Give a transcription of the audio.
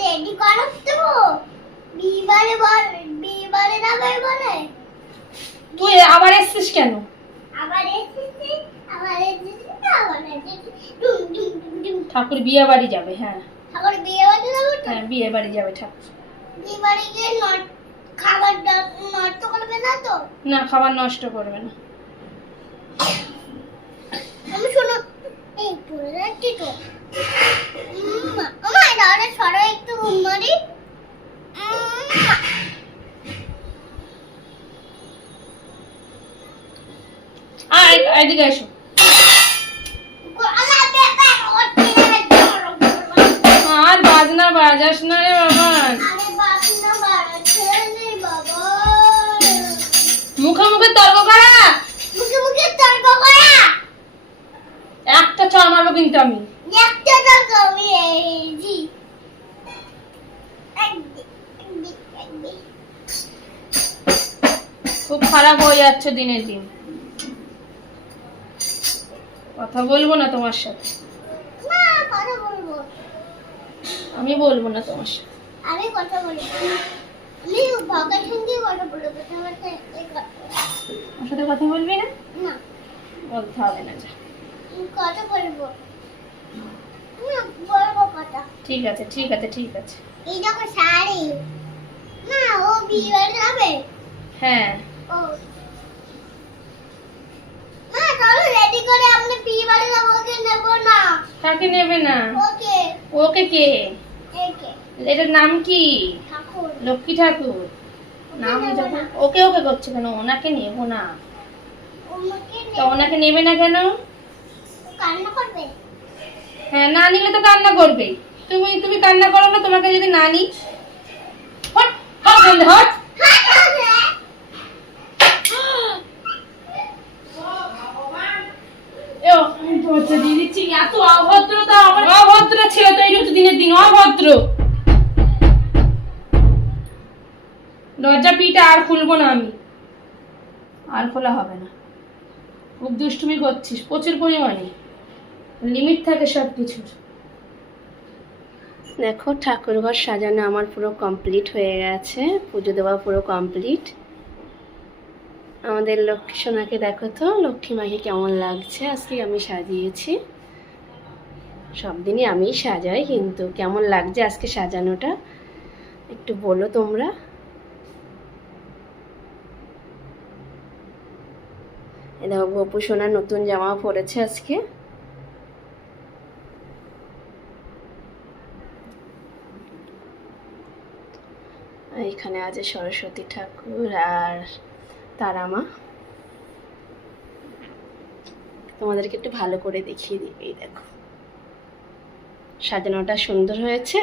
Ready করো তো? বিবারে বিবারে যাবে বলে? তুই আবার এসছিস কেন? আবার এসেছি আবার এসেছি আবার এসেছি। ডুম ডুম ডুম ডুম ঠাকুর বিয়ে বাড়ি যাবে হ্যাঁ। ঠাকুর বিয়ে বাড়ি যাব হ্যাঁ বিয়ে বাড়ি যাবে ঠাকুর। বিয়ে বাড়ি গিয়ে খাবার নষ্ট করবে না তো? না খাবার নষ্ট করবে না। আমি শোনো এই পড়ে যাচ্ছি তো আর বাজনা বাজাস না রে বাবা। মুখে মুখে তর্ক করা। মুখে মুখে তর্ক করা একটা কিন্তু আমি একটা তর্ক আমি। খুব খারাপ হয়ে যাচ্ছে দিনের দিন। কথা বলব না তোমার সাথে? কথা বলব। আমি বলব না তোমার সাথে। আমি কথা বলব। আমি ভগের সঙ্গে কথা বলব তোমার সাথে কথা আমার সাথে কথা বলবি না? না। বলতে হবে না যা। কথা বলব। বলব কথা। ঠিক আছে ঠিক আছে ঠিক আছে। এই দেখো শাড়ি। না ও বিয়ে যাবে? হ্যাঁ। ও। চলো রেডি করে আপনি বিয়ে বাড়ি যাব ওকে নেব না। কাকে নেবে না? ওকে। ওকে কে? এটার নাম কি? ঠাকুর। লক্ষ্মী ঠাকুর। নাম যখন ওকে ওকে করছে কেন? ওনাকে নেব না। তো ওনাকে নেবে না কেন? কান্না করবে? হ্যাঁ না নিলে তো কান্না করবেই। তুমি তুমি কান্না করো না তোমাকে যদি না নি হট হট হট এও, আমি দরজা দিয়ে দিচ্ছি এত অভদ্রতা আমার অভদ্র ছেলে তৈরি হচ্ছে দিনের দিন, অভদ্র। দরজা পিটা আর খুলবো না আমি। আর খোলা হবে না। খুব দুষ্টুমি করছিস, প্রচুর পরিমাণে। লিমিট থাকে সব কিছুর দেখো, ঠাকুরঘর সাজানো আমার পুরো কমপ্লিট হয়ে গেছে। পুজো দেওয়া পুরো কমপ্লিট। আমাদের লক্ষ্মী সোনাকে দেখো তো, লক্ষ্মী মাকে কেমন লাগছে? আজকে আমি সাজিয়েছি। সব দিনই আমি সাজাই, কিন্তু কেমন লাগছে আজকে সাজানোটা? একটু বলো তোমরা। দেখো, গপু সোনার নতুন জামা পরেছে আজকে। এখানে আছে সরস্বতী ঠাকুর আর তারা মা তোমাদেরকে একটু ভালো করে দেখিয়ে দিই, এই দেখো। সাজানোটা সুন্দর হয়েছে।